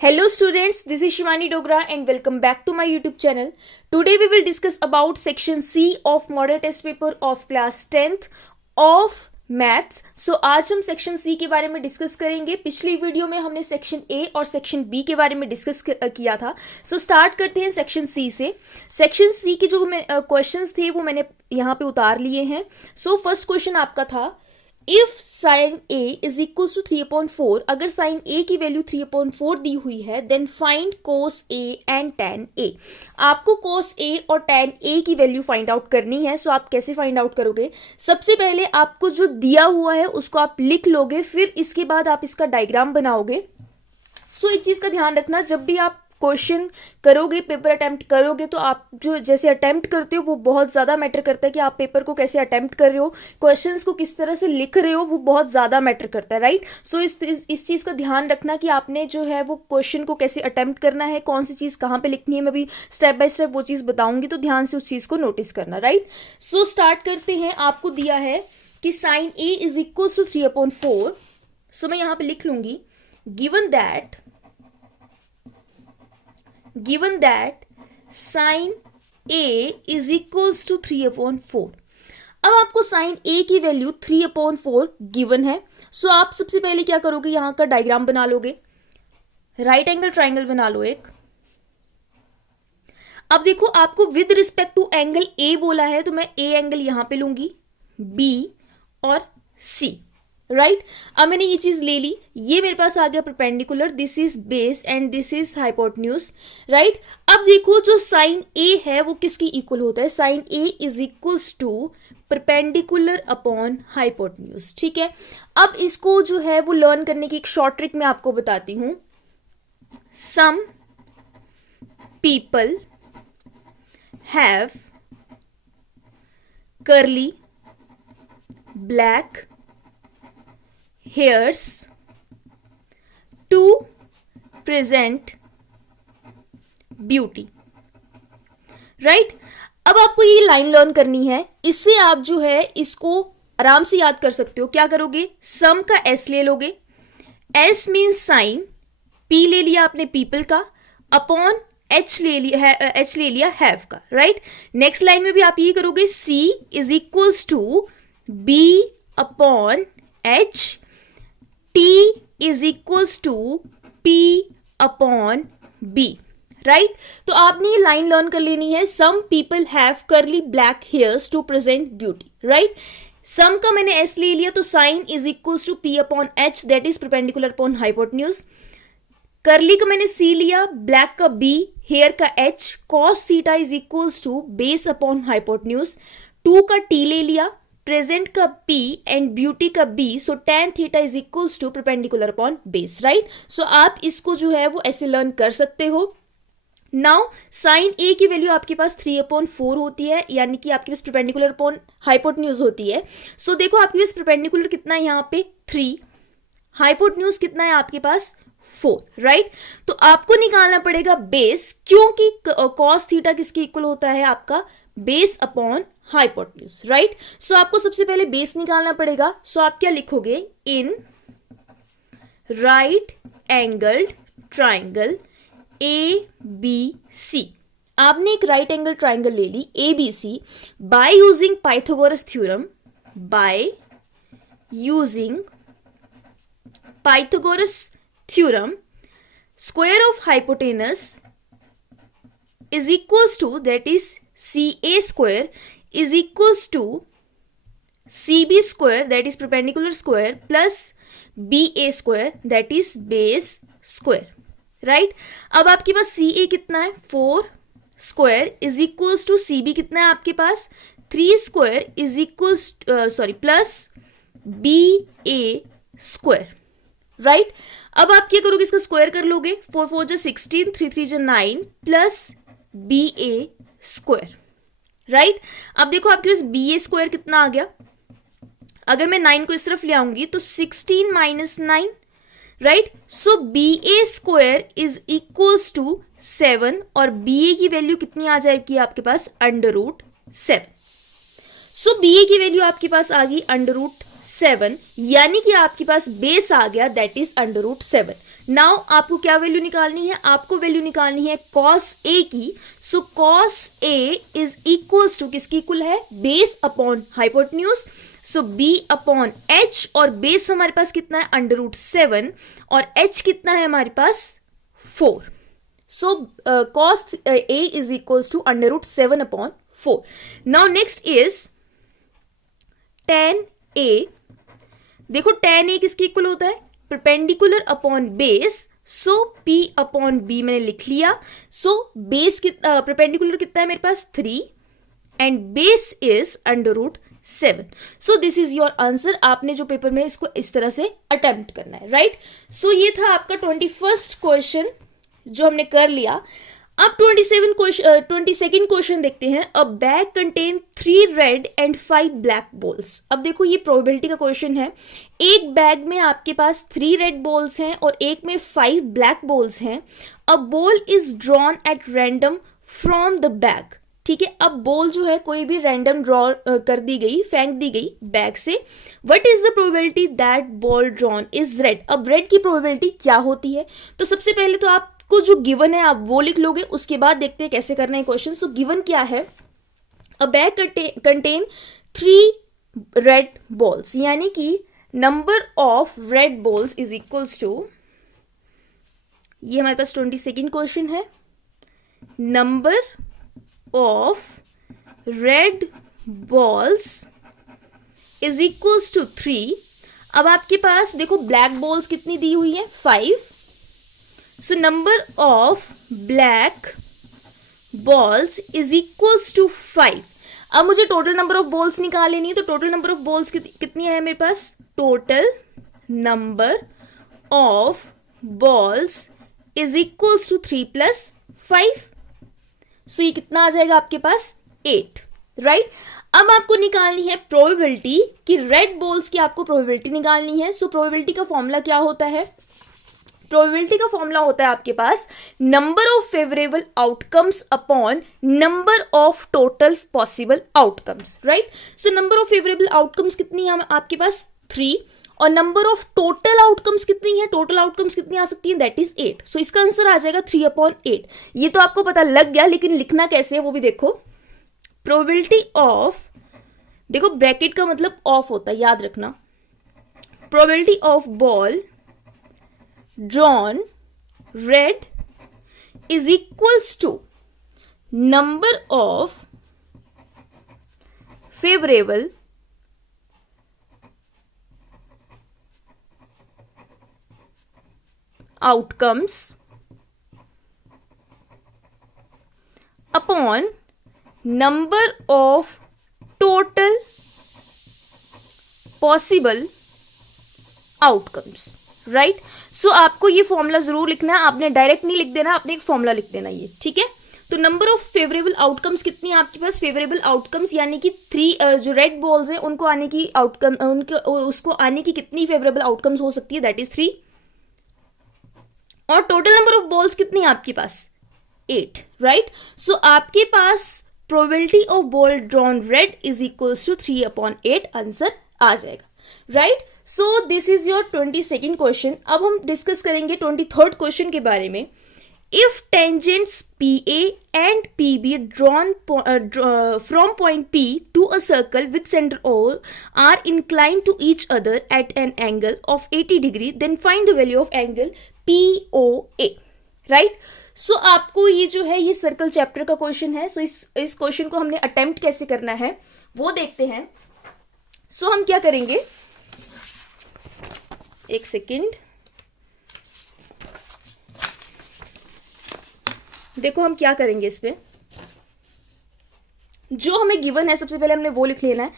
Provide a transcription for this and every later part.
Hello students, this is Shivani Dogra and welcome back to my YouTube channel. Today we will discuss about section C of model test paper of class 10th of maths. So आज हम section C के बारे में discuss करेंगे. पिछली video में हमने section A और सेक्शन बी के बारे में डिस्कस किया था. सो स्टार्ट करते हैं सेक्शन सी से. सेक्शन सी के जो क्वेश्चंस थे वो मैंने यहाँ पे उतार लिए हैं. सो फर्स्ट क्वेश्चन आपका था, if sine A is equal to 3/4, अगर साइन ए की वैल्यू 3/4 दी हुई है, then find cos A and tan A. आपको कोस ए और टैन ए की वैल्यू फाइंड आउट करनी है. सो आप कैसे फाइंड आउट करोगे? सबसे पहले आपको जो दिया हुआ है उसको आप लिख लोगे, फिर इसके बाद आप इसका डायग्राम बनाओगे. सो एक चीज का ध्यान रखना, जब भी आप क्वेश्चन करोगे, पेपर अटेम्प्ट करोगे, तो आप जो जैसे अटेम्प्ट करते हो वो बहुत ज़्यादा मैटर करता है कि आप पेपर को कैसे अटेम्प्ट कर रहे हो, क्वेश्चंस को किस तरह से लिख रहे हो, वो बहुत ज़्यादा मैटर करता है, राइट. सो इस चीज़ का ध्यान रखना कि आपने जो है वो क्वेश्चन को कैसे अटेम्प्ट करना है, कौन सी चीज़ कहाँ पे लिखनी है. मैं भी स्टेप बाय स्टेप वो चीज़ बताऊंगी, तो ध्यान से उस चीज़ को नोटिस करना, राइट. सो स्टार्ट करते हैं. आपको दिया है कि sine A is equal to 3/4. So मैं यहाँ पे लिख लूंगी, given that sin A is equals to 3/4. अब आपको sin A की वैल्यू 3/4 गिवन है. सो आप सबसे पहले क्या करोगे, यहां का डायग्राम बना लोगे. राइट एंगल ट्राइंगल बना लो एक. अब देखो, आपको with respect to angle A बोला है, तो मैं A एंगल यहां पे लूंगी, B और C, राइट. अब मैंने ये चीज ले ली, ये मेरे पास आ गया perpendicular, this is base and this is hypotenuse, right. अब देखो, जो साइन ए है वो किसकी इक्वल होता है? Sine A is equals to perpendicular upon hypotenuse, ठीक है. अब इसको जो है वो लर्न करने की एक शॉर्ट ट्रिक मैं आपको बताती हूं. Some people have curly black hairs to present beauty, right. अब आपको ये लाइन लर्न करनी है. इससे आप जो है इसको आराम से याद कर सकते हो. क्या करोगे? सम का एस ले लोगे, एस मीन्स साइन, पी ले लिया आपने पीपल का, अपॉन एच ले लिया हैव का, राइट. नेक्स्ट लाइन में भी आप ये करोगे, C is equals to B upon H, T is equals to P upon B, right. तो आपने ये लाइन लर्न कर लेनी है. Some people have curly black hairs to present beauty, right. Some का मैंने एस ले लिया, तो sine is equals to P upon H, that is perpendicular upon hypotenuse. Curly का मैंने C लिया, ब्लैक का B, हेयर का H, cos theta is equals to base upon hypotenuse. 2 का T ले लिया, प्रेजेंट का P एंड ब्यूटी का B, so tan theta is equals to perpendicular upon base, right. So आप इसको जो है वो ऐसे लर्न कर सकते हो. नाउ साइन A की वैल्यू आपके पास 3/4 होती है, यानी कि आपके पास परपेंडिकुलर अपॉन हाइपोटेन्यूज होती है. सो देखो, आपके पास परपेंडिकुलर कितना है यहाँ पे 3, हाइपोटेन्यूज कितना है आपके पास 4, राइट. तो आपको निकालना पड़ेगा बेस, क्योंकि कॉस थीटा किसके इक्वल होता है? आपका base upon hypotenuse, right. So आपको सबसे पहले बेस निकालना पड़ेगा. सो आप क्या लिखोगे? In right angled triangle ABC, आपने एक राइट एंगल ट्राइंगल ले ली ABC by using Pythagoras theorem. By using Pythagoras theorem, square of hypotenuse is equals to, that is CA square is equals to CB square, that is perpendicular square, plus BA square, that is base square, right. अब आपके पास CA कितना है? 4 square is equals to CB कितना है आपके पास? 3 square is equals plus BA square, right. अब आप क्या करोगे? इसका स्क्वायर कर लोगे. 4 4 जो 16, 3 3 जो 9, प्लस BA स्क्वायर, राइट. अब देखो, आपके पास BA स्क्वायर कितना आ गया? अगर मैं 9 को इस तरफ ले आऊंगी तो 16 minus 9, right. So BA square is equals to 7, और BA की वैल्यू कितनी आ जाएगी आपके पास? √7. सो BA की वैल्यू आपके पास आ गई √7, यानी कि आपके पास बेस आ गया, दैट इज √7. नाउ आपको क्या वैल्यू निकालनी है, आपको वैल्यू निकालनी है कॉस ए की। So cos A is equals to किसकी इक्वल है, base upon hypotenuse. So B upon H, और बेस हमारे पास कितना है √7 और एच कितना है हमारे पास 4। So cos A is equals to √7 upon 4। Now next is tan a। देखो tan a किसके इक्वल होता है, perpendicular upon base. So p upon b मैंने लिख लिया। सो बेस कितना, परपेंडिकुलर कितना है मेरे पास 3 and base is √7। So this is your answer. आपने जो पेपर में इसको इस तरह से अटेम्प्ट करना है, राइट। सो ये था आपका 21st क्वेश्चन जो हमने कर लिया। अब 22nd क्वेश्चन देखते हैं। अ bag contain 3 red and 5 black balls. अब देखो ये प्रोबेबिलिटी का क्वेश्चन है। एक बैग में आपके पास 3 रेड बॉल्स हैं और एक में 5 ब्लैक बॉल्स हैं। A ball is drawn at random from the bag. ठीक है, अब बॉल जो है कोई भी रैंडम ड्रॉ कर दी गई, फेंक दी गई बैग से। What is the probability that ball drawn is red. अब रेड की प्रोबेबिलिटी क्या होती है, तो सबसे पहले तो आपको जो गिवन है आप वो लिख लोगे, उसके बाद देखते हैं कैसे करना है क्वेश्चन। सो गिवन क्या है, a bag contain 3 red balls, यानी कि number of red balls is equals to, ये हमारे पास 22nd क्वेश्चन है, number of red balls is equals to 3। अब आपके पास देखो ब्लैक बॉल्स कितनी दी हुई है 5। So number of black balls is equals to 5। अब मुझे टोटल नंबर ऑफ बॉल्स निकाल लेनी है, तो टोटल नंबर ऑफ बॉल्स कितनी है मेरे पास, total number of balls is equals to 3 + 5। So ये कितना आ जाएगा आपके पास 8, राइट। अब आपको निकालनी है प्रोबेबिलिटी कि रेड बॉल्स की आपको प्रोबेबिलिटी निकालनी है। सो प्रोबेबिलिटी का फॉर्मूला क्या होता है, प्रोबेबिलिटी का फॉर्मूला होता है आपके पास number of favourable outcomes upon number of total possible outcomes, right. So number of favourable outcomes कितनी है आपके पास 3, और नंबर ऑफ टोटल आउटकम्स कितनी है, टोटल आउटकम्स कितनी आ सकती है, दैट इज 8। सो इसका आंसर आ जाएगा 3/8। ये तो आपको पता लग गया, लेकिन लिखना कैसे है वो भी देखो। प्रोबेबिलिटी ऑफ, देखो ब्रैकेट का मतलब ऑफ होता है, याद रखना। Probability of ball drawn red is equals to number of favourable outcomes upon number of total possible outcomes, right। So आपको ये फॉर्मूला जरूर लिखना है, आपने डायरेक्ट नहीं लिख देना, आपने एक फॉर्मूला लिख देना ये, ठीक है। तो नंबर ऑफ फेवरेबल आउटकम्स कितनी है आपके पास, फेवरेबल आउटकम्स यानी कि 3 जो रेड बॉल्स हैं उनको आने की आउटकम, उसको आने की कितनी फेवरेबल आउटकम्स हो सकती है, दैट इज 3। और टोटल नंबर ऑफ बॉल्स कितनी है आपके पास 8, राइट। सो आपके पास probability of ball drawn red is equals to 3/8 answer आ जाएगा, right. So this is your 22nd question. अब हम डिस्कस करेंगे 23rd क्वेश्चन के बारे में। If tangents PA and PB drawn from point P to a circle with center O are inclined to each other at an angle of 80 degree, then find the value of angle POA, right. So आपको ये जो है ये circle chapter का question है। सो इस question को हमने अटेम्प्ट कैसे करना है वो देखते हैं। सो हम क्या करेंगे, एक सेकेंड, देखो हम क्या करेंगे इस पे। जो हमें गिवन है सबसे पहले हमने वो लिख लेना है।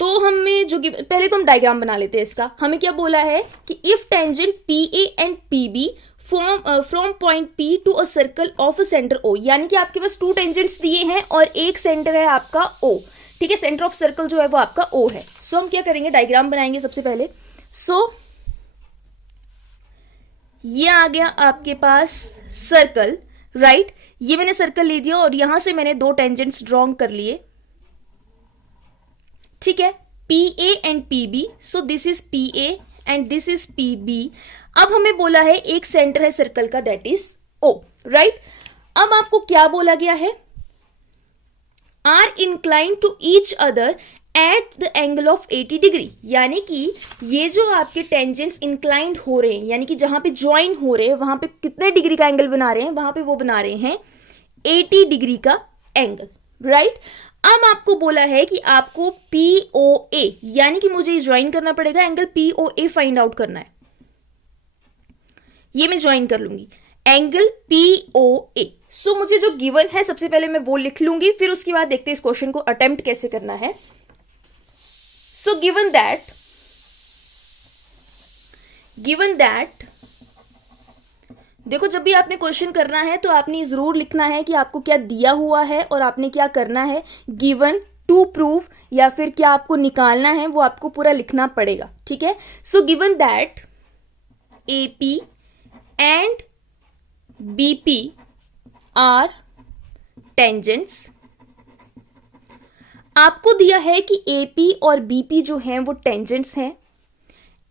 तो हमें जो पहले तो हम डायग्राम बना लेते हैं इसका। हमें क्या बोला है कि if tangent PA and PB from point P to a circle of a centre O, यानी कि आपके पास 2 टेंजेंट्स दिए हैं और एक सेंटर है आपका O, ठीक है। सेंटर ऑफ सर्कल जो है वो आपका O है। सो हम क्या करेंगे, डायग्राम बनाएंगे सबसे पहले। सो ये आ गया आपके पास सर्कल, राइट। ये मैंने सर्कल ले दिया और यहां से मैंने 2 टेंजेंट्स ड्रॉ कर लिए, ठीक है, PA and PB। So this is PA and this is P B. अब हमें बोला है एक सेंटर है सर्कल का, दैट इज ओ, राइट। अब आपको क्या बोला गया है, are incline to each other at the angle of 80 degree, यानी कि ये जो आपके टेंजेंट्स इंक्लाइंड हो रहे हैं, यानी कि जहां पे ज्वाइन हो रहे हैं वहां पे कितने डिग्री का एंगल बना रहे हैं, वहां पे वो बना रहे हैं 80 डिग्री का एंगल, राइट। अब आपको बोला है कि आपको POA, यानी कि मुझे ज्वाइन करना पड़ेगा, एंगल POA फाइंड आउट करना है। ये मैं ज्वाइन कर लूंगी एंगल POA। सो मुझे जो गिवन है सबसे पहले मैं वो लिख लूंगी, फिर उसके बाद देखते हैं इस क्वेश्चन को अटेम्प्ट कैसे करना है। सो गिवन दैट देखो, जब भी आपने क्वेश्चन करना है तो आपने जरूर लिखना है कि आपको क्या दिया हुआ है और आपने क्या करना है, गिवन टू प्रूफ या फिर क्या आपको निकालना है वो आपको पूरा लिखना पड़ेगा, ठीक है। So given that AP and BP are tangents, आपको दिया है कि AP और BP जो हैं वो टेंजेंट्स हैं,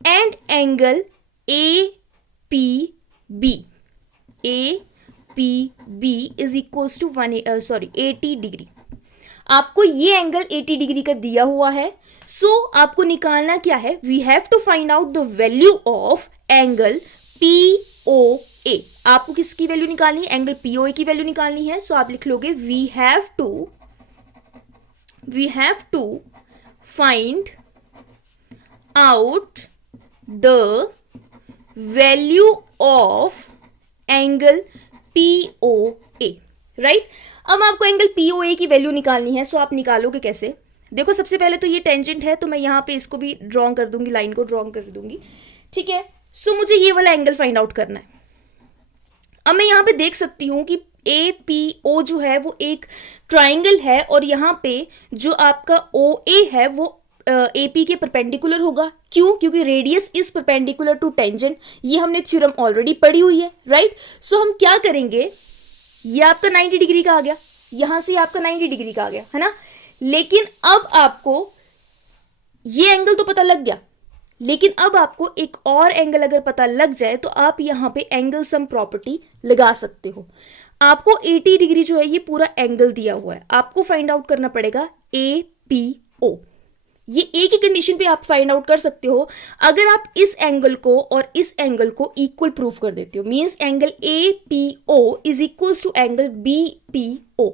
and angle APB is equals to 80 degree. आपको ये एंगल 80 डिग्री का दिया हुआ है। सो आपको निकालना क्या है, we have to find out the value of angle POA। आपको किसकी वैल्यू निकालनी है, एंगल POA की वैल्यू निकालनी है। सो आप लिख लोगे we have to find out the value of angle POA, right. अब आपको एंगल POA की वैल्यू निकालनी है। सो आप निकालोगे कैसे, देखो सबसे पहले तो ये टेंजेंट है तो मैं यहां पे इसको भी ड्रॉ कर दूंगी, लाइन को ड्रॉ कर दूंगी, ठीक है। सो मुझे ये वाला एंगल फाइंड आउट करना है। अब मैं यहां पे देख सकती हूं कि APO जो है वो एक ट्राइंगल है और यहां पे जो आपका OA है वो AP के परपेंडिकुलर होगा। क्यों, क्योंकि radius is perpendicular to tangent, ये हमने थ्योरम ऑलरेडी पढ़ी हुई है, राइट। सो हम क्या करेंगे, ये आपका 90 डिग्री का आ गया, यहां से आपका 90 डिग्री का आ गया, है ना। लेकिन अब आपको ये एंगल तो पता लग गया, लेकिन अब आपको एक और एंगल अगर पता लग जाए तो आप यहां पे एंगल सम प्रॉपर्टी लगा सकते हो। आपको 80 डिग्री जो है ये पूरा एंगल दिया हुआ है, आपको फाइंड आउट करना पड़ेगा APO। ये एक ही कंडीशन पे आप फाइंड आउट कर सकते हो अगर आप इस एंगल को और इस एंगल को इक्वल प्रूफ कर देते हो, means angle APO is equals to angle BPO।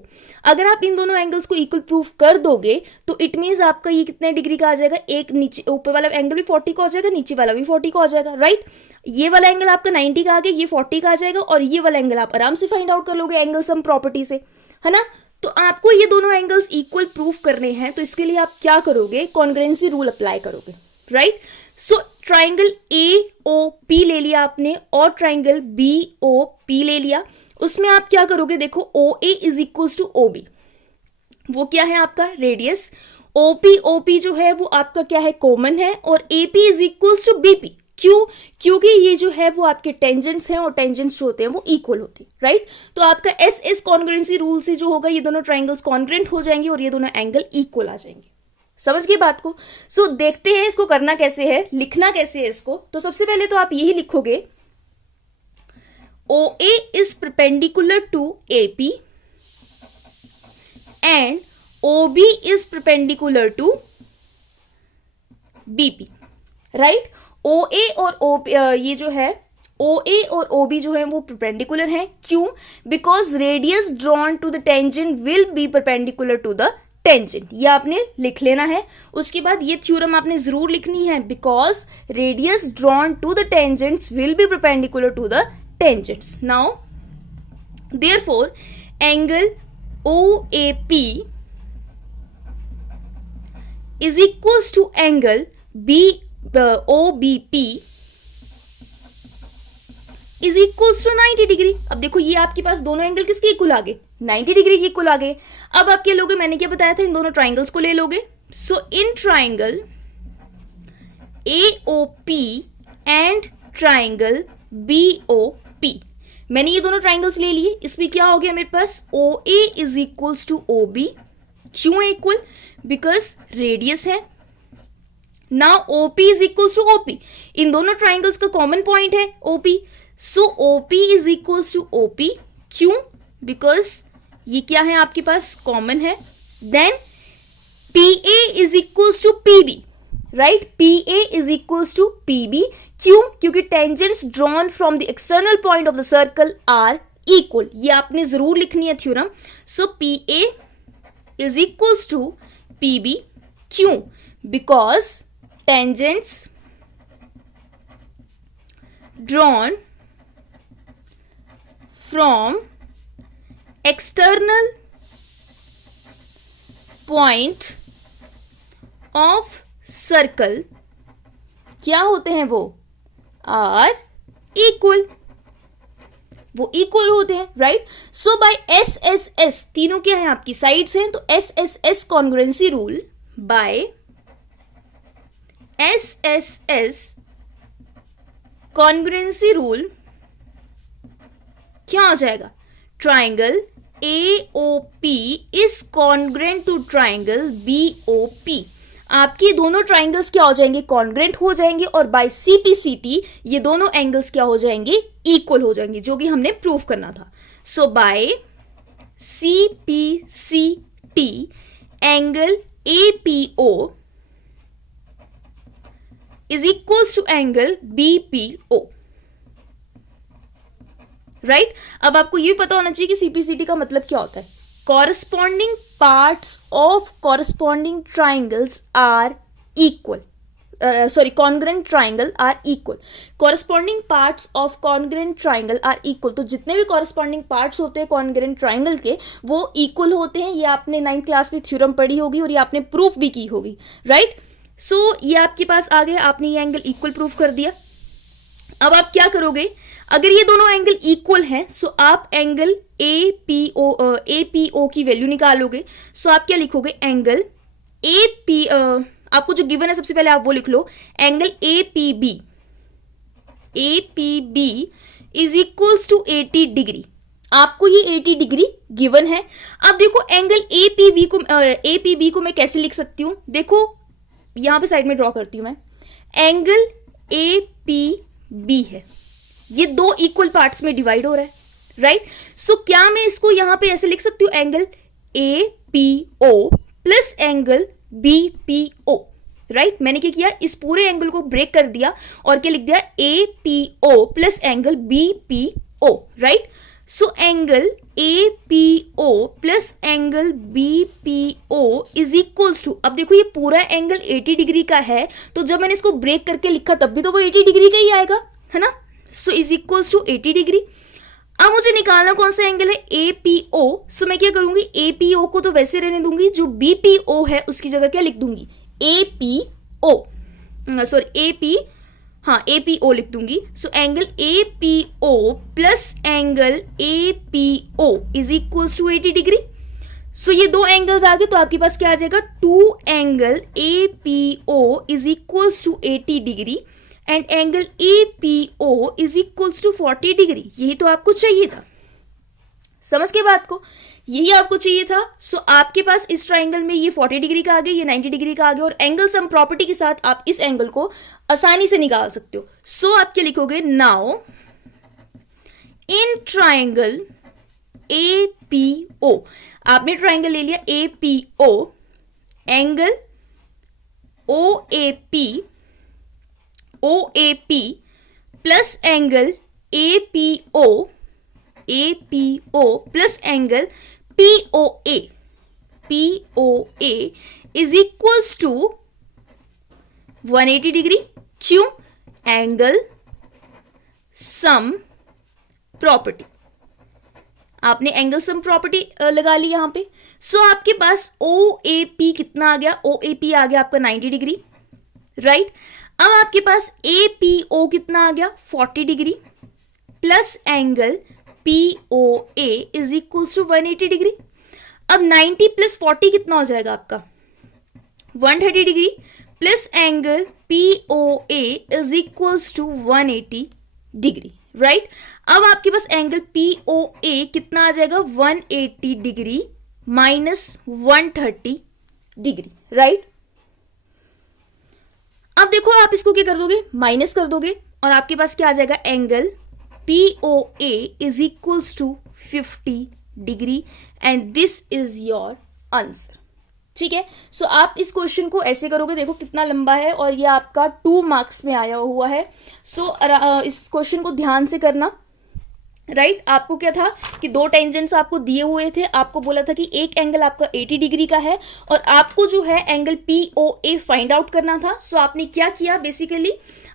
अगर आप इन दोनों एंगल्स को इक्वल प्रूफ कर दोगे तो इट मींस आपका ये कितने डिग्री का आ जाएगा, एक नीचे ऊपर वाला एंगल भी 40 का हो जाएगा, नीचे वाला भी 40 का हो जाएगा, राइट। ये वाला एंगल आपका 90 का आ गया, ये 40 का आ जाएगा, और ये वाला एंगल आप आराम से फाइंड आउट कर लोगे एंगल सम प्रॉपर्टी से, है ना। तो आपको ये दोनों एंगल्स इक्वल प्रूफ करने हैं, तो इसके लिए आप क्या करोगे, कॉन्ग्रुएंसी रूल अप्लाई करोगे, राइट। सो ट्राइंगल AOP ले लिया आपने और ट्राइंगल BOP ले लिया, उसमें आप क्या करोगे, देखो OA is equals to OB, वो क्या है आपका रेडियस, OP जो है वो आपका क्या है, कॉमन है, और AP is equals to BP। क्यों, क्योंकि ये जो है वो आपके टेंजेंट्स हैं और टेंजेंट्स जो होते हैं वो इक्वल होते हैं, राइट। तो आपका SS कॉन्ग्रुएंसी रूल से जो होगा ये दोनों ट्राइंगल्स कॉन्ग्रुएंट हो जाएंगे और ये दोनों एंगल इक्वल आ जाएंगे। समझ गए बात को। सो देखते हैं इसको करना कैसे है, लिखना कैसे है इसको। तो सबसे पहले तो आप यही लिखोगे, OA is perpendicular to AP and OB is perpendicular to BP, right. OA और OB ये जो है OA और OB जो है वो परपेंडिकुलर हैं। क्यों, because radius drawn to the tangent will be perpendicular to the tangent, ये आपने लिख लेना है। उसके बाद ये थ्योरम आपने जरूर लिखनी है, because radius drawn to the tangents will be perpendicular to the tangents. Now therefore angle OAP is equals to angle OBP is equals to 90 degree. अब देखो ये आपके पास दोनों एंगल किसके इक्वल आ गए, 90 डिग्री के इक्वल आ गए। अब आप क्या लोगे, मैंने क्या बताया था, इन दोनों ट्राइंगल्स को ले लोगे। So in triangle AOP and triangle BOP, मैंने ये दोनों ट्राइंगल्स ले लिए। इसमें क्या हो गया मेरे पास, OA is equals to OB। क्यों इक्वल, बिकॉज रेडियस है, now OP is equals to OP, इन दोनों ट्राइंगल्स का कॉमन पॉइंट है OP, so OP is equals to OP, क्यों? बिकॉज ये क्या है आपके पास, कॉमन है. Then PA is equals to PB, right, PA is equals to PB, क्यों? क्योंकि tangents drawn from the external point of the circle are equal, ये आपने जरूर लिखनी है theorem. So PA is equals to PB, क्यों? Because tangents drawn from external point of circle क्या होते हैं, वो आर इक्वल, वो इक्वल होते हैं, राइट. सो बाय SSS, तीनों क्या है आपकी साइड्स हैं, तो SSS congruency rule, by SSS congruency rule क्या हो जाएगा, triangle AOP is congruent to triangle BOP. आपकी दोनों ट्राइंगल्स क्या हो जाएंगे, कॉन्ग्रुएंट हो जाएंगे, और बाय CPCT ये दोनों एंगल्स क्या हो जाएंगे, इक्वल हो जाएंगे, जो कि हमने प्रूव करना था. So by CPCT angle APO is equals to angle BPO, right. अब आपको ये पता होना चाहिए कि CPCT का मतलब क्या होता है. Corresponding parts of corresponding triangles are equal, sorry, congruent triangle are equal. Corresponding parts of congruent triangle are equal, तो जितने भी कॉरस्पॉन्डिंग पार्ट्स होते हैं कॉन्ग्रुएंट ट्राइंगल के, वो इक्वल होते हैं. ये आपने 9th क्लास में थ्योरम पढ़ी होगी और ये आपने प्रूफ भी की होगी, राइट. सो ये आपके पास आ गया, आपने ये एंगल इक्वल प्रूफ कर दिया. अब आप क्या करोगे, अगर ये दोनों एंगल इक्वल हैं, सो आप एंगल APO की वैल्यू निकालोगे. सो आप क्या लिखोगे, एंगल आपको जो गिवन है सबसे पहले आप वो लिख लो, angle APB is equals to 80 degree. आपको ये 80 डिग्री गिवन है. अब देखो एंगल APB को मैं कैसे लिख सकती हूं, देखो यहां पे साइड में ड्रॉ करती हूं मैं. एंगल APB है, ये दो इक्वल पार्ट्स में डिवाइड हो रहा है, राइट. सो क्या मैं इसको यहां पे ऐसे लिख सकती हूं, angle APO plus angle BPO, right. मैंने क्या किया, इस पूरे एंगल को ब्रेक कर दिया और क्या लिख दिया, APO plus angle BPO, right. So angle APO plus angle BPO is equals to, अब देखो ये पूरा एंगल 80 डिग्री का है, तो जब मैंने इसको ब्रेक करके लिखा तब भी तो वो 80 डिग्री का ही आएगा, है ना. So is equals to 80 degree. अब मुझे निकालना कौन सा एंगल है, APO. सो मैं क्या करूंगी, APO को तो वैसे रहने दूंगी, जो BPO है उसकी जगह क्या लिख दूंगी, APO, सॉरी APO लिख दूंगी. So angle APO plus angle APO is equals to 80 degree. So ये दो एंगल्स आ गए, तो आपके पास क्या आ जाएगा, 2 angle APO is equals to 80 degree and angle APO is equals to 40 degree. यही तो आपको चाहिए था, समझ के बात को, यही आपको चाहिए था. सो आपके पास इस ट्राइंगल में ये 40 डिग्री का आ गया, ये 90 डिग्री का आ गया, और एंगल सम प्रॉपर्टी के साथ आप इस एंगल को आसानी से निकाल सकते हो. सो आप क्या लिखोगे, नाउ इन ट्राइंगल APO, आपने ट्राइंगल ले लिया APO, angle OAP plus angle APO plus angle POA is equals to 180 degree. क्यों, एंगल सम प्रॉपर्टी, आपने एंगल सम प्रॉपर्टी लगा ली यहां पे. सो आपके पास OAP कितना आ गया, OAP आ गया आपका 90 डिग्री, राइट. अब आपके पास APO कितना आ गया, 40 degree plus angle POA is equals to 180 degree. अब 90 प्लस 40 कितना हो जाएगा आपका, 130 degree plus angle POA is equals to 180 degree, right. अब आपके पास एंगल POA कितना आ जाएगा, 180 डिग्री माइनस 130 डिग्री, राइट. अब देखो आप इसको क्या कर दोगे, माइनस कर दोगे और आपके पास क्या आ जाएगा, angle POA is equals to 50 degree and this is your answer. ठीक है, सो आप इस क्वेश्चन को ऐसे करोगे, देखो कितना लंबा है और ये आपका 2 मार्क्स में आया हुआ है। सो इस क्वेश्चन को ध्यान से करना। राइट, आपको क्या था कि 2 टेंजेंट्स आपको दिए हुए थे, आपको बोला था कि एक एंगल आपका 80 डिग्री का है और आपको जो है एंगल POA फाइंड आउट करना था। सो आपने क्या किया, बेसिकली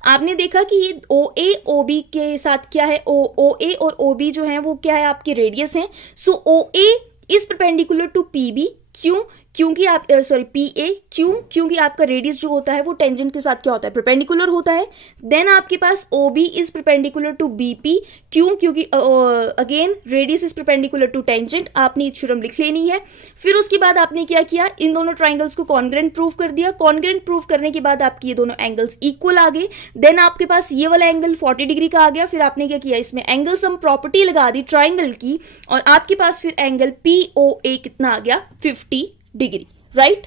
आपने देखा कि ये OA OB के साथ क्या है, OA और OB जो है वो क्या है, आपके रेडियस हैं। So OA is perpendicular to PB, क्यों, क्योंकि आप PA, क्योंकि आपका रेडियस जो होता है वो टेंजेंट के साथ क्या होता है, परपेंडिकुलर होता है। देन आपके पास OB is perpendicular to BP, क्योंकि again radius is perpendicular to tangent. आपने ये थ्योरम लिख लेनी है। फिर उसके बाद आपने क्या किया, इन दोनों ट्राइंगल्स को कॉन्ग्रेंट प्रूव कर दिया। कॉन्ग्रेंट प्रूव करने के बाद आपकी ये दोनों एंगल्स इक्वल आ गए। देन आपके पास ये वाला एंगल 40 डिग्री का आ गया। फिर आपने क्या किया, इसमें एंगल सम प्रॉपर्टी लगा दी ट्राइंगल की और आपके पास फिर एंगल POA कितना आ गया, 50 degree. Right,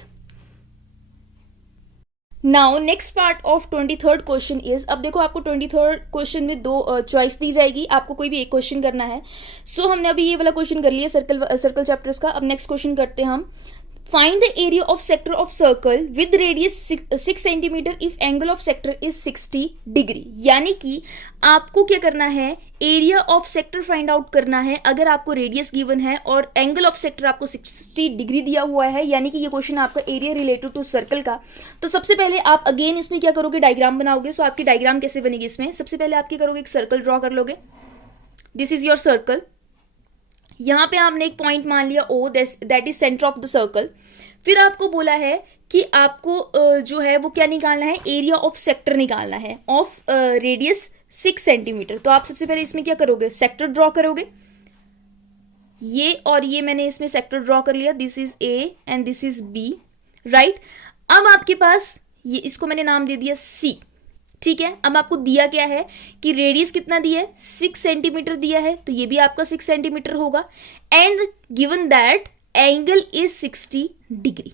now next part of 23rd question is, अब देखो आपको 23rd क्वेश्चन में 2 चॉइस दी जाएगी, आपको कोई भी एक क्वेश्चन करना है। सो हमने अभी ये वाला क्वेश्चन कर लिया सर्कल चैप्टर्स का। अब नेक्स्ट क्वेश्चन करते हैं हम, find the area of sector of circle with radius 6 centimetre if angle of sector is 60 degree. यानी कि आपको क्या करना है, area of sector find out करना है अगर आपको रेडियस गिवन है और एंगल ऑफ सेक्टर आपको 60 डिग्री दिया हुआ है। यानी कि ये क्वेश्चन आपका एरिया रिलेटेड टू सर्कल का। तो सबसे पहले आप अगेन इसमें क्या करोगे, डायग्राम बनाओगे। सो आपकी डायग्राम कैसे बनेगी, इसमें सबसे पहले आप क्या करोगे, एक सर्कल ड्रॉ कर लोगे। This is your circle. यहां पे आपने एक पॉइंट मान लिया O, that is centre of the circle. फिर आपको बोला है कि आपको जो है वो क्या निकालना है, एरिया ऑफ सेक्टर निकालना है ऑफ रेडियस 6 सेंटीमीटर। तो आप सबसे पहले इसमें क्या करोगे, सेक्टर ड्रॉ करोगे। ये और ये मैंने इसमें सेक्टर ड्रॉ कर लिया, this is A and this is B। Right, अब आपके पास ये, इसको मैंने नाम दे दिया C। ठीक है, अब आपको दिया क्या है कि रेडियस कितना दिया है, 6 सेंटीमीटर दिया है, तो ये भी आपका 6 सेंटीमीटर होगा and given that angle is 60 degree.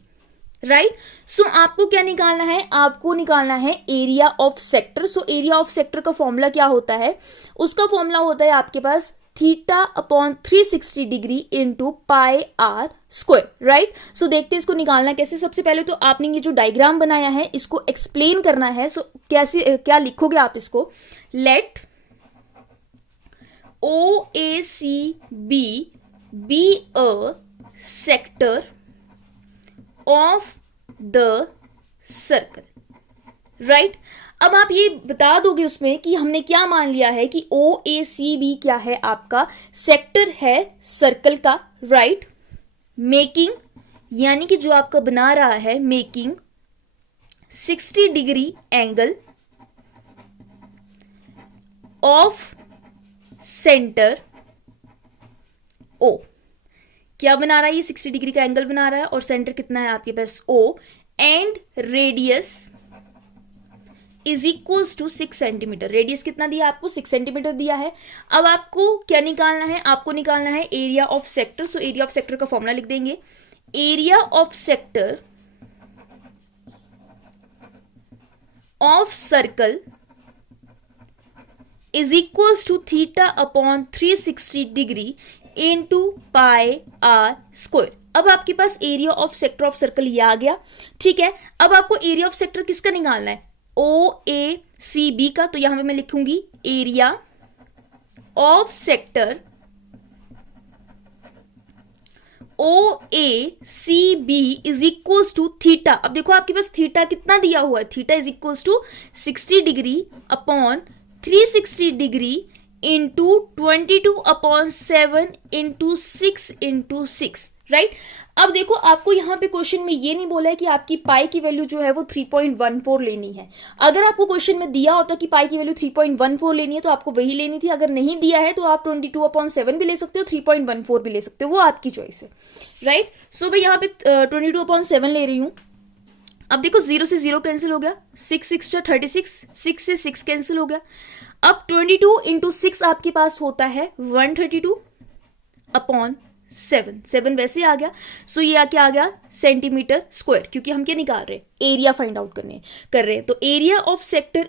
Right, so आपको क्या निकालना है, आपको निकालना है area of sector. So area of sector का फॉर्मूला क्या होता है, उसका फॉर्मूला होता है आपके पास θ/360 degree into πr²। Right, so देखते हैं इसको निकालना कैसे। सबसे पहले तो आपने ये जो डायग्राम बनाया है इसको एक्सप्लेन करना है। सो कैसे, क्या लिखोगे आप इसको, let OACB be a sector of the circle. Right, अब आप ये बता दोगे उसमें कि हमने क्या मान लिया है कि OACB क्या है, आपका सेक्टर है सर्कल का। राइट, मेकिंग यानी कि जो आपका बना रहा है, making 60 degree angle of centre O। क्या बना रहा है, ये 60 डिग्री का एंगल बना रहा है और सेंटर कितना है आपके पास O and radius is equals to 6 centimetre. Radius कितना दिया आपको, 6 सेंटीमीटर दिया है। अब आपको क्या निकालना है, आपको निकालना है area of sector. So area of sector का फॉर्मूला लिख देंगे, area of sector of circle is equals to θ/360 degree into πr²। अब आपके पास area of sector of circle ये आ गया। ठीक है, अब आपको एरिया ऑफ सेक्टर किसका निकालना है, OACB का। तो यहां पे मैं लिखूंगी area of sector OACB is equals to theta. अब देखो आपके पास थीटा कितना दिया हुआ है, theta is equals to 60 degree upon 360 degree into 22/7 into 6 into 6। Right, अब देखो आपको यहाँ पे क्वेश्चन में ये नहीं बोला है कि आपकी पाई की वैल्यू जो है वो 3.14 लेनी है। अगर आपको क्वेश्चन में दिया होता कि पाई की वैल्यू 3.14 लेनी है तो आपको वही लेनी थी। अगर नहीं दिया है तो आप 22/7 भी ले सकते हो, 3.14 भी ले सकते हो, वो आपकी चॉइस है। राइट, सो मैं यहाँ पे 22/7 ले रही हूँ। अब देखो 0 से 0 कैंसिल हो गया, 6 6 36, 6 से 6 कैंसिल हो गया। अब 22 इंटू 6 आपके पास होता है 132 अपॉन 7 वैसे आ गया। सो ये क्या आ गया, सेंटीमीटर स्क्वायर, क्योंकि हम क्या निकाल रहे हैं, एरिया फाइंड आउट कर रहे हैं। तो area of sector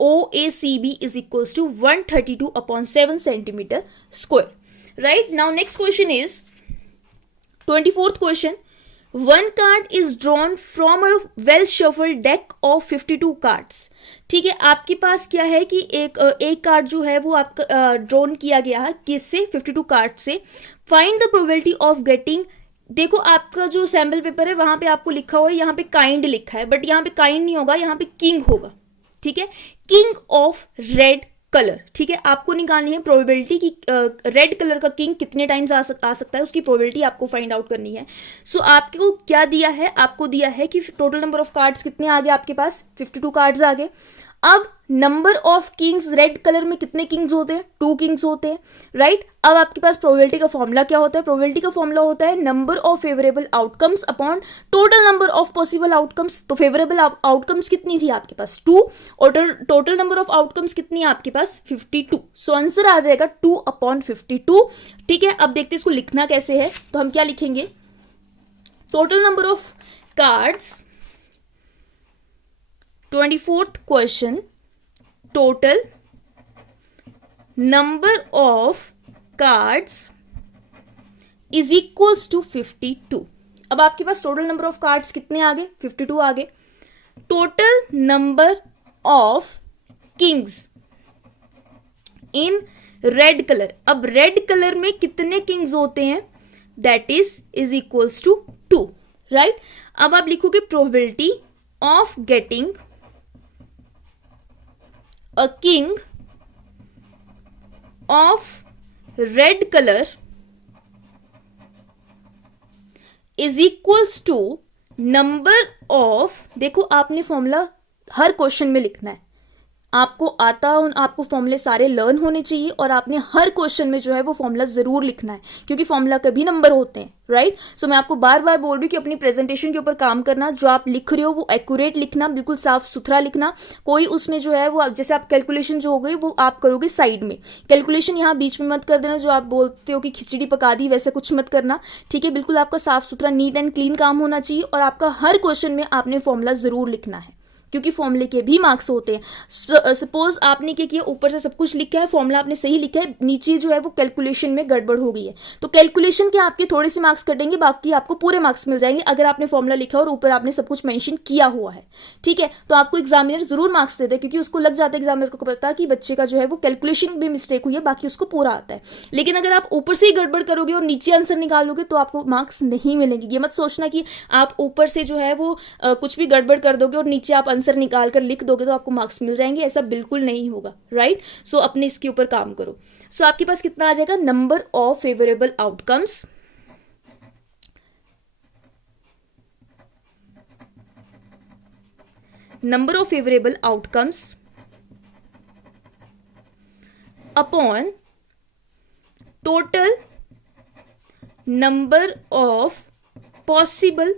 OACB is equals to 132/7 centimetre square. Right, now next question is 24th question. One card is drawn from a well shuffled deck of 52 cards। ठीक है, आपके पास क्या है कि एक कार्ड जो है वो आपका ड्रॉन किया गया है, किससे, 52 कार्ड से। Find the probability of getting, देखो आपका जो सैम्पल पेपर है वहां पे आपको लिखा हुआ है, यहाँ पे काइंड लिखा है, बट यहाँ पे काइंड नहीं होगा, यहाँ पे किंग होगा। ठीक है, किंग ऑफ रेड कलर। ठीक है, आपको निकालनी है प्रोबेबिलिटी कि रेड कलर का किंग कितने टाइम्स आ सकता है, उसकी प्रोबेबिलिटी आपको फाइंड आउट करनी है। सो आपको क्या दिया है, आपको दिया है कि टोटल नंबर ऑफ कार्ड्स कितने आ गए आपके पास, 52 कार्ड्स आ गए। अब number of Kings, red colour में कितने किंग्स होते हैं, 2 किंग्स होते हैं। राइट, अब आपके पास प्रोबेबिलिटी का फॉर्मूला क्या होता है, प्रोबेबिलिटी का फॉर्मूला होता है number of favourable outcomes upon total number of possible outcomes. तो फेवरेबल आउटकम्स कितनी थी आपके पास, 2, और टोटल नंबर ऑफ आउटकम्स कितनी है आपके पास, 52। सो आंसर आ जाएगा 2/52। ठीक है, अब देखते हैं इसको लिखना कैसे है। तो हम क्या लिखेंगे, total number of cards, 24th question, total number of cards is equals to 52। अब आपके पास टोटल नंबर ऑफ कार्ड्स कितने आ गए, 52 आ गए। Total number of kings in red colour, अब रेड कलर में कितने किंग्स होते हैं, that is equals to 2। Right, अब आप लिखोगे probability of getting a king of red color is equals to number of, देखो आपने फॉर्मूला हर क्वेश्चन में लिखना है, आपको आता हो, आपको फॉर्मूले सारे लर्न होने चाहिए, और आपने हर क्वेश्चन में जो है वो फॉर्मूला जरूर लिखना है, क्योंकि फॉर्मूला के भी नंबर होते हैं। राइट, सो मैं आपको बार बार बोल रही हूँ कि अपनी प्रेजेंटेशन के ऊपर काम करना, जो आप लिख रहे हो वो एक्यूरेट लिखना, बिल्कुल साफ सुथरा लिखना। कोई उसमें जो है वो जैसे आप कैलकुलेशन जो हो गई वो आप करोगे साइड में, कैलकुलेशन यहाँ बीच में मत कर देना, जो आप बोलते हो कि खिचड़ी पका दी वैसे कुछ मत करना। ठीक है, बिल्कुल आपका साफ सुथरा नीट एंड क्लीन काम होना चाहिए, और आपका हर क्वेश्चन में आपने फॉर्मूला जरूर लिखना है, क्योंकि फॉर्मूले के भी मार्क्स होते हैं। सपोज आपने क्या किया, ऊपर से सब कुछ लिखा है, फॉर्मूला आपने सही लिखा है, नीचे जो है वो कैलकुलेशन में गड़बड़ हो गई है, तो कैलकुलेशन के आपके थोड़े से मार्क्स कटेंगे, बाकी आपको पूरे मार्क्स मिल जाएंगे अगर आपने फॉर्मूला लिखा और ऊपर आपने सब कुछ मेंशन किया हुआ है। ठीक है, तो आपको एग्जामिनर जरूर मार्क्स देते हैं, क्योंकि उसको लग जाता है एग्जामिनर को पता है कि बच्चे का जो है वो कैलकुलेशन में मिस्टेक हुई है, बाकी उसको पूरा आता है। लेकिन अगर आप ऊपर से ही गड़बड़ करोगे और नीचे आंसर निकालोगे तो आपको मार्क्स नहीं मिलेंगे। ये मत सोचना कि आप ऊपर से जो है वो कुछ भी गड़बड़ कर दोगे और नीचे आप आंसर निकाल कर लिख दोगे तो आपको मार्क्स मिल जाएंगे, ऐसा बिल्कुल नहीं होगा। राइट, सो अपने इसके ऊपर काम करो। सो आपके पास कितना आ जाएगा, number of favourable outcomes, number of favourable outcomes upon total number of possible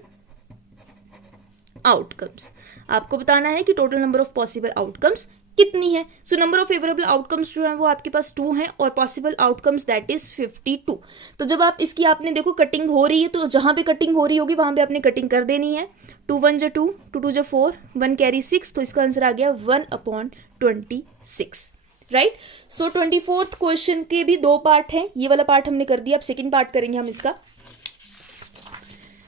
outcomes. आपको बताना है कि total number of possible outcomes कितनी है। सो नंबर ऑफ फेवरेबल आउटकम्स जो है वो आपके पास 2 हैं, और पॉसिबल आउटकम्स दैट इज 52। तो जब आप इसकी आपने देखो कटिंग हो रही है, तो जहां पे कटिंग हो रही होगी वहां पे आपने कटिंग कर देनी है। 2 1 जा 2, 2 2 जा 4, 1 कैरी 6, तो इसका आंसर आ गया 1/26। राइट, सो 24th क्वेश्चन के भी 2 पार्ट हैं, ये वाला पार्ट हमने कर दिया, अब सेकेंड पार्ट करेंगे हम इसका।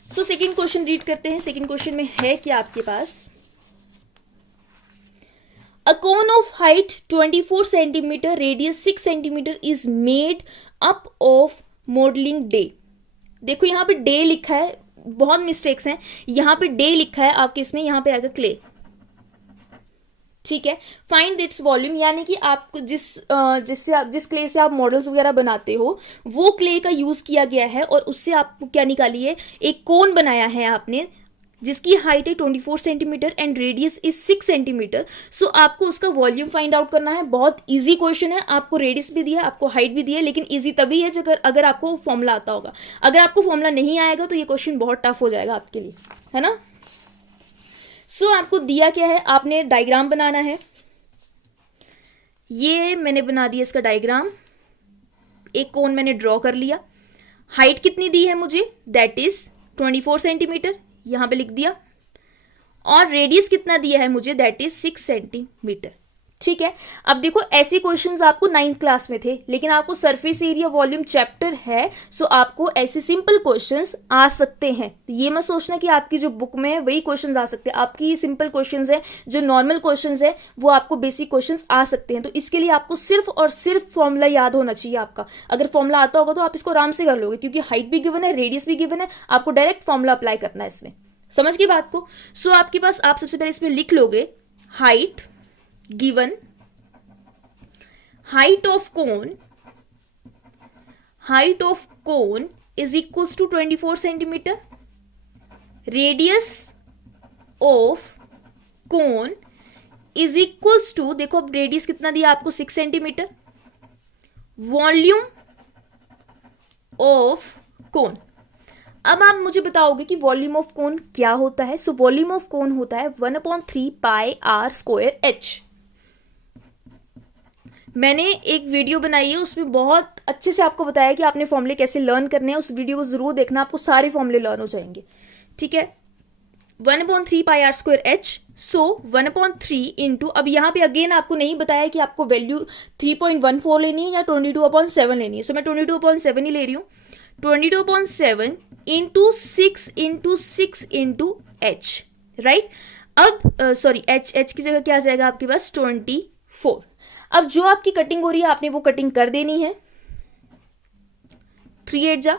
सो सेकेंड क्वेश्चन रीड करते हैं। सेकेंड क्वेश्चन में है क्या आपके पास, A cone of height 24 centimeter, radius 6 centimeter is made up of modeling day। देखो यहाँ पे डे लिखा है, बहुत मिस्टेक्स हैं, यहाँ पे डे लिखा है आपके, इसमें यहाँ पे आएगा क्ले। ठीक है, फाइंड इट्स वॉल्यूम, यानी कि आपको जिस क्ले से आप मॉडल्स वगैरह बनाते हो वो क्ले का यूज किया गया है, और उससे आपको क्या निकाली है, एक कोन बनाया है आपने जिसकी हाइट है 24 centimetre and radius is 6 centimetre. So आपको उसका वॉल्यूम फाइंड आउट करना है। बहुत इजी क्वेश्चन है, आपको रेडियस भी दिया है, आपको हाइट भी दी है, लेकिन इजी तभी है अगर आपको फॉर्मूला आता होगा। अगर आपको फॉर्मूला नहीं आएगा तो ये क्वेश्चन बहुत टफ हो जाएगा आपके लिए, है ना। सो आपको दिया क्या है, आपने डायग्राम बनाना है। ये मैंने बना दिया इसका डायग्राम, एक कोन मैंने ड्रॉ कर लिया। हाइट कितनी दी है मुझे, दैट इज 24 सेंटीमीटर, यहां पे लिख दिया, और रेडियस कितना दिया है मुझे, दैट इज 6 सेंटीमीटर। ठीक है, अब देखो ऐसे क्वेश्चंस आपको 9th क्लास में थे, लेकिन आपको सरफेस एरिया वॉल्यूम चैप्टर है, सो आपको ऐसे सिंपल क्वेश्चंस आ सकते हैं। ये मत सोचना कि आपकी जो बुक में है वही क्वेश्चंस आ सकते हैं, आपकी सिंपल क्वेश्चंस है, जो नॉर्मल क्वेश्चंस है वो आपको बेसिक क्वेश्चंस आ सकते हैं। तो इसके लिए आपको सिर्फ और सिर्फ फॉर्मूला याद होना चाहिए आपका। अगर फॉर्मूला आता होगा तो आप इसको आराम से कर लोगे, क्योंकि हाइट भी गिवन है, रेडियस भी गिवन है, आपको डायरेक्ट फॉर्मूला अप्लाई करना है इसमें। समझ गई बात को? सो आपके पास, आप सबसे पहले इसमें लिख लोगे height given, height of cone is equals to 24 centimeter, radius of cone is equals to, देखो अब रेडियस कितना दिया आपको 6 सेंटीमीटर, वॉल्यूम ऑफ कोन। अब आप मुझे बताओगे कि वॉल्यूम ऑफ कोन क्या होता है। सो वॉल्यूम ऑफ कोन होता है 1/3 पाई आर स्क्वायर एच। मैंने एक वीडियो बनाई है, उसमें बहुत अच्छे से आपको बताया कि आपने फॉर्मूले कैसे लर्न करने हैं। उस वीडियो को जरूर देखना, आपको सारे फॉर्मूले लर्न हो जाएंगे। ठीक है, 1/3 pi R square H. So 1/3 into, अब यहाँ पे अगेन आपको नहीं बताया कि आपको वैल्यू 3.14 लेनी है या 22/7 लेनी है। सो मैं 22/7 ही ले रही हूँ। 22/7 into 6 into 6 into H, right. अब सॉरी, एच की जगह क्या आ जाएगा आपके पास, 24। अब जो आपकी कटिंग हो रही है आपने वो कटिंग कर देनी है, 3 8 जा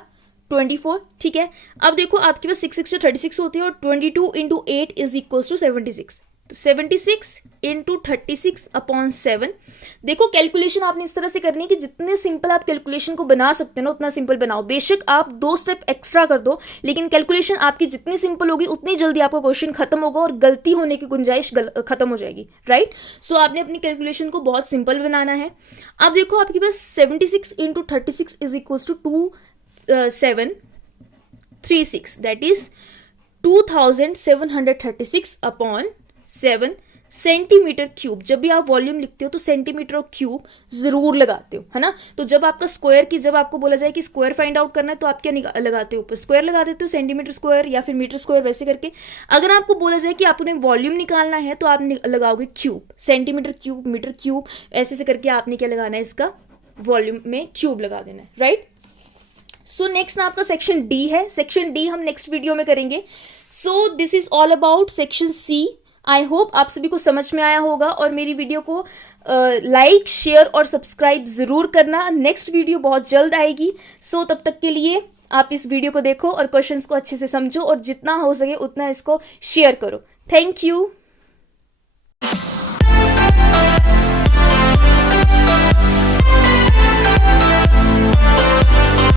24। ठीक है, अब देखो आपके पास 6 6 36 होती है, और 22 इंटू 8 इज इक्वल टू 76। तो 76 इंटू 36/7। देखो कैलकुलेशन आपने इस तरह से करनी है कि जितने सिंपल आप कैलकुलेशन को बना सकते हो ना उतना सिंपल बनाओ। बेशक आप 2 स्टेप एक्स्ट्रा कर दो, लेकिन कैलकुलेशन आपकी जितनी सिंपल होगी उतनी जल्दी आपका क्वेश्चन खत्म होगा और गलती होने की गुंजाइश खत्म हो जाएगी, राइट। सो आपने अपनी कैलकुलेशन को बहुत सिंपल बनाना है। अब देखो आपके पास 76 into 36 is equal to 2736, that is 2736/7 centimetre cube. जब भी आप वॉल्यूम लिखते हो तो सेंटीमीटर और क्यूब जरूर लगाते हो, है ना। तो जब आपका स्क्वायर की, जब आपको बोला जाए कि स्क्वायर फाइंड आउट करना है तो आप क्या लगाते हो, ऊपर स्क्वायर लगा देते हो, सेंटीमीटर स्क्वायर या फिर मीटर स्क्वायर, वैसे करके। अगर आपको बोला जाए कि आपने वॉल्यूम निकालना है तो आप लगाओगे cube, centimetre cube, metre cube, ऐसे से करके आपने क्या लगाना है, इसका वॉल्यूम में क्यूब लगा देना है, राइट। सो नेक्स्ट ना आपका सेक्शन डी है। सेक्शन डी हम नेक्स्ट वीडियो में करेंगे। So this is all about section C. I hope आप सभी को समझ में आया होगा, और मेरी वीडियो को लाइक, शेयर और सब्सक्राइब जरूर करना। नेक्स्ट वीडियो बहुत जल्द आएगी। सो तब तक के लिए आप इस वीडियो को देखो और क्वेश्चंस को अच्छे से समझो, और जितना हो सके उतना इसको शेयर करो। Thank you.